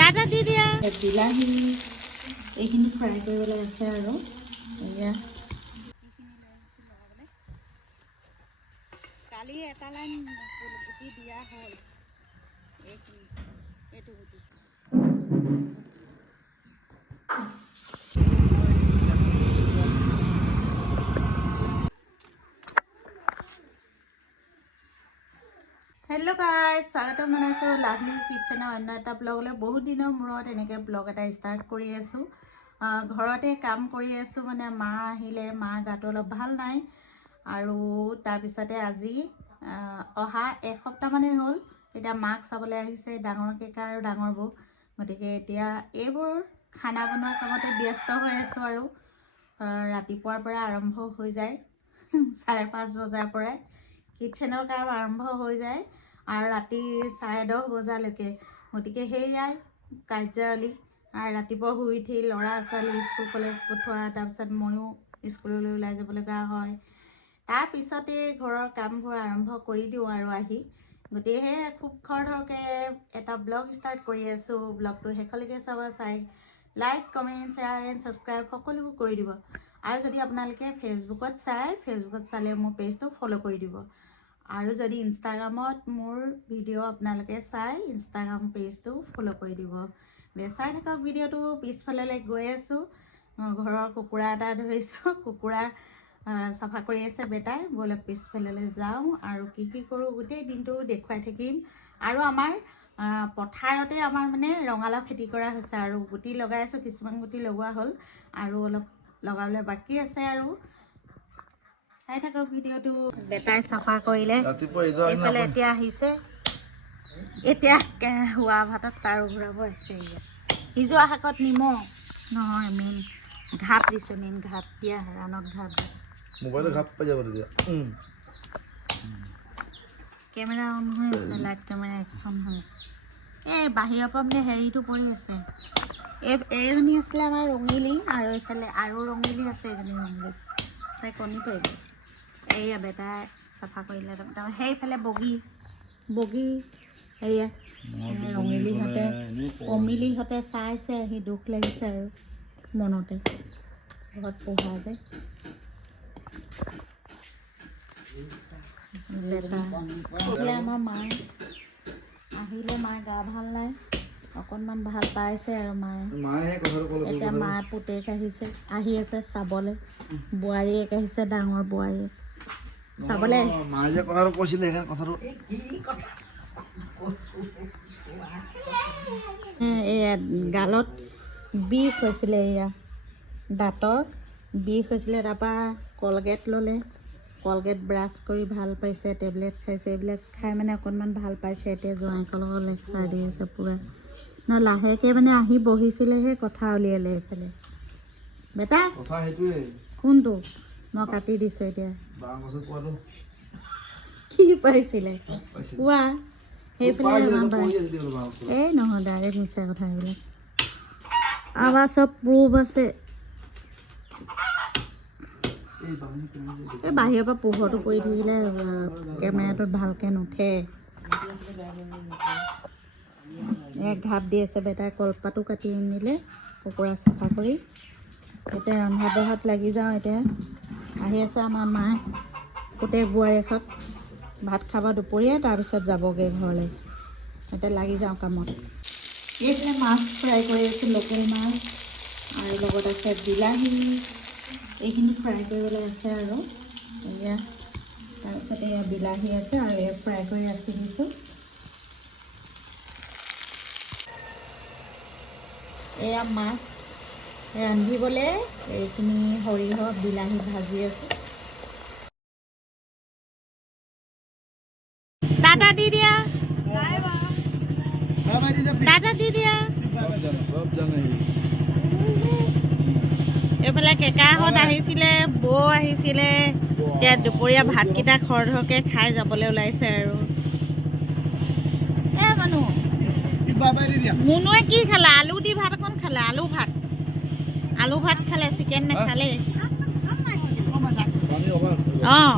দাদা দি দিয়া বিলাহী এইখিনি ফ্ৰাই কৰিবলৈ আছে আৰু এয়া কালি এটা লাইন গুটি দিয়া হ'ল এইখিনি এইটো গুটি হেল্ল' গাইজ স্বাগতম জনাইছোঁ লাভলি কিটচেনৰ অন্য এটা ব্লগলৈ বহুত দিনৰ মূৰত এনেকৈ ব্লগ এটা ষ্টাৰ্ট কৰি আছোঁ ঘৰতে কাম কৰি আছোঁ মানে মা আহিলে মাৰ গাটো অলপ ভাল নাই আৰু তাৰপিছতে আজি অহা এসপ্তাহমানেই হ'ল এতিয়া মাক চাবলৈ আহিছে ডাঙৰ কেকা আৰু ডাঙৰ বৌ গতিকে এতিয়া এইবোৰ খানা বনোৱা কামতে ব্যস্ত হৈ আছোঁ আৰু ৰাতিপুৱাৰ পৰা আৰম্ভ হৈ যায় 5:30 বজাৰ পৰাই কিটচেনৰ কাম আৰম্ভ হৈ যায় আৰু ৰাতি 10:30 বজালৈকে গতিকে সেয়াই কাৰ্যাৱলী আৰু ৰাতিপুৱা শুই উঠি ল'ৰা ছোৱালী স্কুল কলেজ পঠোৱা তাৰপিছত ময়ো স্কুললৈ ওলাই যাব লগা হয় তাৰপিছতে ঘৰৰ কামবোৰ আৰম্ভ কৰি দিওঁ আৰু আহি গতিকে খুব খৰধৰকৈ এটা ব্লগ ষ্টাৰ্ট কৰি আছোঁ ব্লগটো শেষলৈকে চাব চাই like comment share and subscribe সকলোবোৰ কৰি দিব আৰু যদি আপোনালোকে ফেচবুকত চালে মোৰ পেজটো ফ'ল' কৰি দিব আৰু যদি ইনষ্টাগ্ৰামত মোৰ ভিডিঅ' আপোনালোকে চাই ইনষ্টাগ্ৰাম পেজটো ফ'ল' কৰি দিব চাই থাকক ভিডিঅ'টো পিছফাললৈ গৈ আছোঁ ঘৰৰ কুকুৰা এটা ধৰিছোঁ কুকুৰা চাফা কৰি আছে বেটাই ব'লক পিছফাললৈ যাওঁ আৰু কি কৰোঁ গোটেই দিনটো দেখুৱাই থাকিম আৰু আমাৰ পথাৰতে আমাৰ মানে ৰঙালাও খেতি কৰা হৈছে আৰু গুটি লগাই আছোঁ কিছুমান গুটি লগোৱা হ'ল আৰু অলপ লগাবলৈ বাকী আছে আৰু চাই থাকক ভিডিঅ'টো বেটাই চাফা কৰিলে এইফালে এতিয়া আহিছে এতিয়া হোৱা ভাতত তাৰো ঘূৰাব আছে সিজোৱা শাকত নিমখ নহয় মেইন ঘাপ দিছোঁ মেইন ঘাপ দিয়া ৰাণত ঘাপ দিছোঁ মোবাইলত ঘাপ পাই যাব তেতিয়া কেমেৰা অন হৈ আছে লাইট কেমেৰা একশ্যন হৈ আছে এই বাহিৰৰ পৰা মানে হেৰিটো পৰি আছে এইজনী আছিলে আমাৰ ৰঙিলী আৰু এইফালে আৰু ৰঙিলী আছে এজনী ৰঙিলী তাই কণী পাৰিব এইয়া বেটাই চাফা কৰিলে তাৰপৰা সেইফালে বগী এয়া ৰঙিলীহঁতে অমিলিহঁতে চাইছে আহি দুখ লাগিছে আৰু মনতে ঘৰত পোহা যে আমাৰ মায়ে আহিলে মাৰ গা ভাল নাই অকণমান ভাল পাইছে আৰু মায়ে এতিয়া মাৰ পুতেক আহি আছে চাবলৈ বোৱাৰীয়েক আহিছে ডাঙৰ বোৱাৰীয়েক চাবলৈ মায়ে যে কথাটো কৈছিলে সেইকাৰণে কথাটো এয়া গালত বিষ হৈছিলে এয়া দাঁতৰ বিষ হৈছিলে তাৰপৰা কলগেট ল'লে কলগেট ব্ৰাছ কৰি ভাল পাইছে টেবলেট খাইছে এইবিলাক খাই মানে অকণমান ভাল পাইছে এতিয়া জোঁৱাইকৰ লগত লেকচাৰ দি আছে পূৰা লাহেকৈ মানে আহি বহিছিলেহে কথা উলিয়ালে এইফালে বেটা কোনটো মই কাটি দিছোঁ এতিয়া কি পাইছিলে কোৱা সেইফালে এই নহয় ডাইৰেক্ট মিছা কথা এইবিলাক আমাৰ চব প্ৰুফ আছে এই বাহিৰৰ পৰা পোহৰটো পৰি থাকিলে কেমেৰাটোত ভালকৈ নুঠে এক ঘাপ দি আছে বেটাই কলপাতো কাটি আনিলে কুকুৰা চাফা কৰি এতিয়া ৰন্ধা বঢ়াত লাগি যাওঁ এতিয়া আহি আছে আমাৰ মায়ে পুতেক বোৱাৰীয়েকহঁত ভাত খাব দুপৰীয়া তাৰপিছত যাবগৈ ঘৰলৈ এতিয়া লাগি যাওঁ কামত এইফালে মাছ ফ্ৰাই কৰি আছোঁ লোকেল মাছ আৰু লগত আছে বিলাহী এইখিনি ফ্ৰাই কৰিবলৈ আছে আৰু এয়া তাৰপিছত এয়া বিলাহী আছে আৰু এয়া ফ্ৰাই কৰি ৰাখি দিছোঁ এয়া মাছ ৰান্ধিবলৈ এইখিনি সৰিয়হ বিলাহী ভাজি আছোঁ দাদা দি দিয়া এইফালে কেকাহঁত আহিছিলে বৌ আহিছিলে এতিয়া দুপৰীয়া ভাতকেইটা খৰধৰকৈ খাই যাবলৈ ওলাইছে আৰু মানুহ মুনুৱে কি খালে আলু দি ভাত অকণ খালে আলু ভাত খালে চিকেন নাখালে অঁ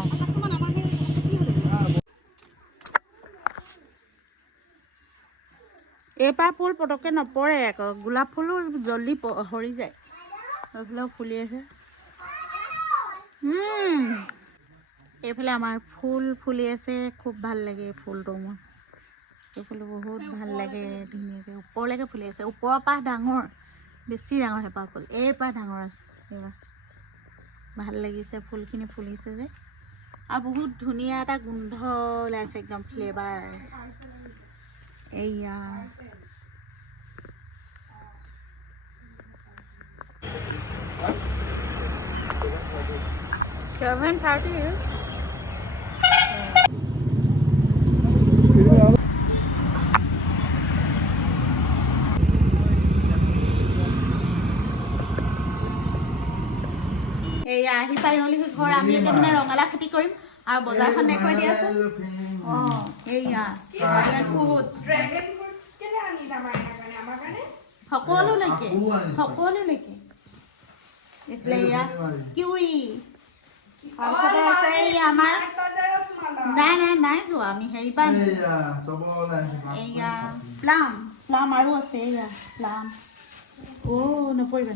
এইপাহ ফুল পটককৈ নপৰে আকৌ গোলাপ ফুলো জল্দি সৰি যায় এইফালেও ফুলি আছে এইফালে আমাৰ ফুল ফুলি আছে খুব ভাল লাগে ফুলটো মোৰ এই ফুলটো বহুত ভাল লাগে ধুনীয়াকৈ ওপৰলৈকে ফুলি আছে ওপৰৰ পাহ ডাঙৰ বেছি ডাঙৰ হেঁপাহ ফুল এই পাহ ডাঙৰ আছে এইবাৰ ভাল লাগিছে ফুলখিনি ফুলিছে যে আৰু বহুত ধুনীয়া এটা গোন্ধ ওলাইছে একদম ফ্লেভাৰ এইয়া 7:30 এইয়া আহি পাই গ'লি ঘৰ আমি এতিয়া মানে ৰঙালাও খেতি কৰিম আৰু বজাৰখন দেখুৱাই দিয়াচোন এইয়া ড্ৰেগন ফ্ৰুটছ কেলে আনিলা মাইনাৰ কাৰণে আমাৰ কাৰণে সকলোলৈকে এইফালে এয়া কিউই তাৰপিছতে আছে এই আমাৰ নাই যোৱা আমি হেৰি পৰা এইয়া প্লাম আৰু আছে এইয়া প্লাম নপৰিবা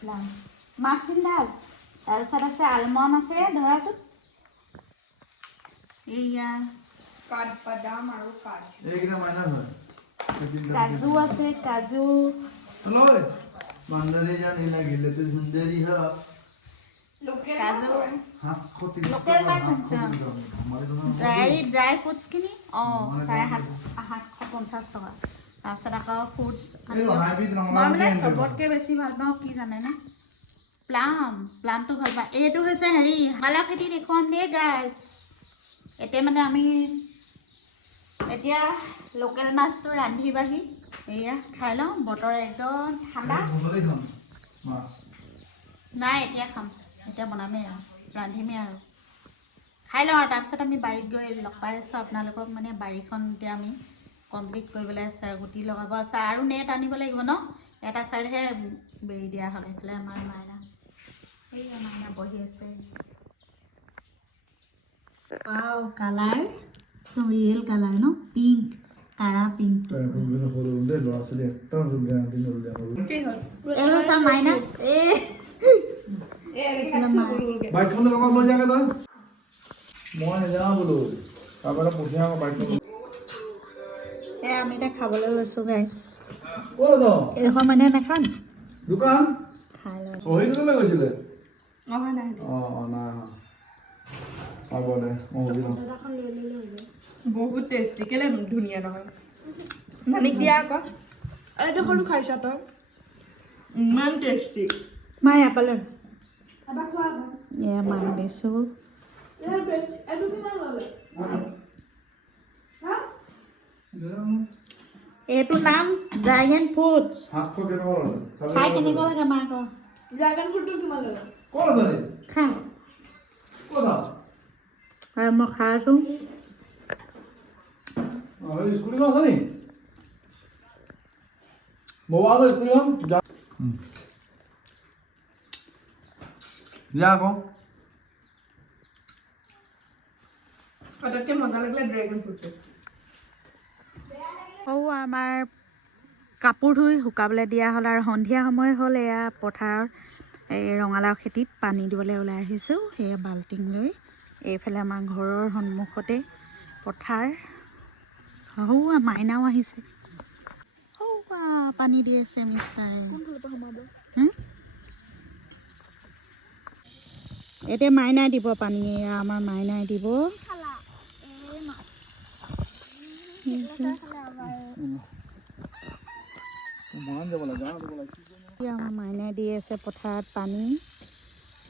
প্লাম মাছখিনি ভাল তাৰপিছত আছে আলমণ্ড আছে ধৰাচোন এইয়া বাদাম আৰু কাজু আছে কাজু ড্ৰাই ফ্ৰুটছখিনি 750 টকা তাৰপিছত আকৌ ফ্ৰুটছ মই মানে চবতকৈ বেছি ভাল পাওঁ কি জানেনে প্লামটো ভাল পাওঁ এইটো হৈছে হেৰি ৰঙালাও খেতি দেখুৱাম দেই গাইজ এতিয়া মানে আমি এতিয়া লোকেল মাছটো ৰান্ধি বাঢ়ি এয়া খাই লওঁ বতৰ একদম ঠাণ্ডা নাই এতিয়া খাম এতিয়া বনামেই আৰু ৰান্ধিমেই আৰু খাই লওঁ আৰু তাৰপিছত আমি বাৰীত গৈ লগ পাই আছোঁ আপোনালোকক মানে বাৰীখন এতিয়া আমি কমপ্লিট কৰিবলৈ আছে গুটি লগাব আছে আৰু নেট আনিব লাগিব ন এটা চাইডহে বেৰি দিয়া হ'ল এইফালে আমাৰ মাইনা বহি আছে কালাৰ ৰিয়েল কালাৰ ন পিংক কাৰা পিংক মাইনা আমি এতিয়া খাবলৈ লৈছো গাইছ এইডোখৰ মানে নাখান দোকান খাই গৈছিলে বহুত টেষ্টি কেলে ধুনীয়া নহয় মানিক দিয়া আকৌ এইডোখৰো খাইছ তই ইমান টেষ্টি মাই এপালে মান দিছো এইটো নাম ড্ৰাগন ফ্ৰুট খাই কেনেকুৱা লাগে মাক ড্ৰাগন ফ্ৰুটটো কিমান লাগে খা মই খাই আছো মজা লাগিলে ড্ৰেগন ফ্ৰুটটো আমাৰ কাপোৰ ধুই শুকাবলৈ দিয়া হ'ল আৰু সন্ধিয়া সময় হ'ল এয়া পথাৰত এই ৰঙালাও খেতিত পানী দিবলৈ ওলাই আহিছোঁ সেয়া বাল্টিং লৈ এইফালে আমাৰ ঘৰৰ সন্মুখতে পথাৰ মাইনাও আহিছে পানী দি আছে মিষ্টাৰে এতিয়া মাইনাই দিব পানী আমাৰ মাইনাই দিব আমাৰ মাইনাই দি আছে পথাৰত পানী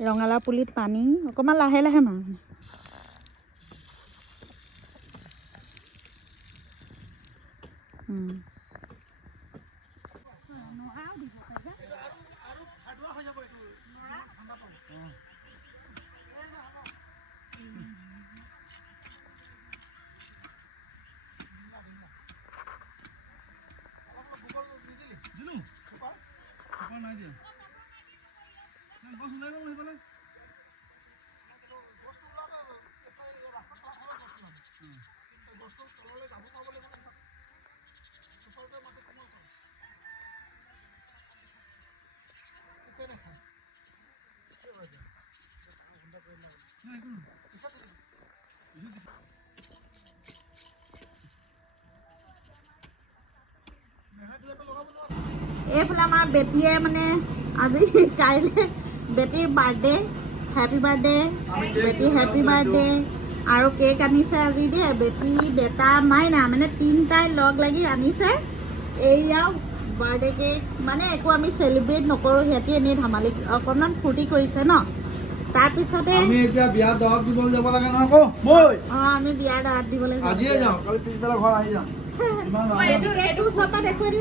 ৰঙালাও পুলিত পানী অকণমান লাহে লাহে এইফালে আমাৰ বেটীয়ে মানে আজি কাইলৈ বেটীৰ বাৰ্থডে, হেপী বাৰ্থডে বেটী, হেপী বাৰ্থডে। আৰু কেক আনিছে আজি দেই, বেটী, বেটা, মাইনা মানে তিনিটাই লগ লাগি আনিছে এইয়া বাৰ্থডে কেক। মানে একো আমি চেলিব্ৰেট নকৰোঁ, সিহঁতি এনেই ধেমালি অকণমান ফূৰ্তি কৰিছে ন। তাৰপিছতে আমি এতিয়া বিয়াৰ দাৱত দিবলৈ যাব লাগে নহয় আকৌ মই। আমি বিয়াৰ দাৱত দিবলৈ আজিয়ে যাওঁ, কালি পিছবেলা ঘৰ আহি যাম। এইটো ওচৰৰ পৰা দেখুৱাই দিওঁ।